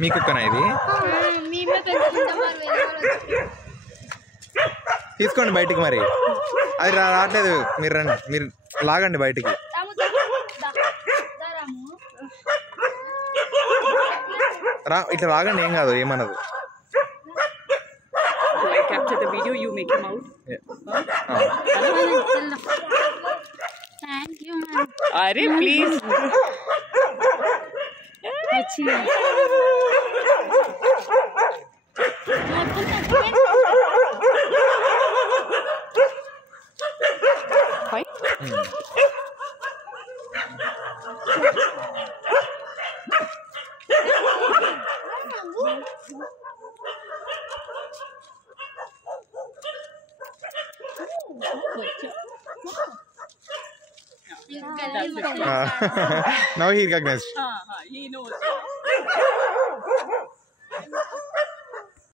మీ కుక్కనా ఇది? తీసుకోండి బయటికి, మరి అది రావట్లేదు. మీరు రండి, మీరు లాగండి బయటికి. ఇట్లా లాగండి, ఏం కాదు, ఏమన్నది. Capture the video, you make him out. Thank you, ma'am. Arey, please. Fine. Now he recognized. He knows.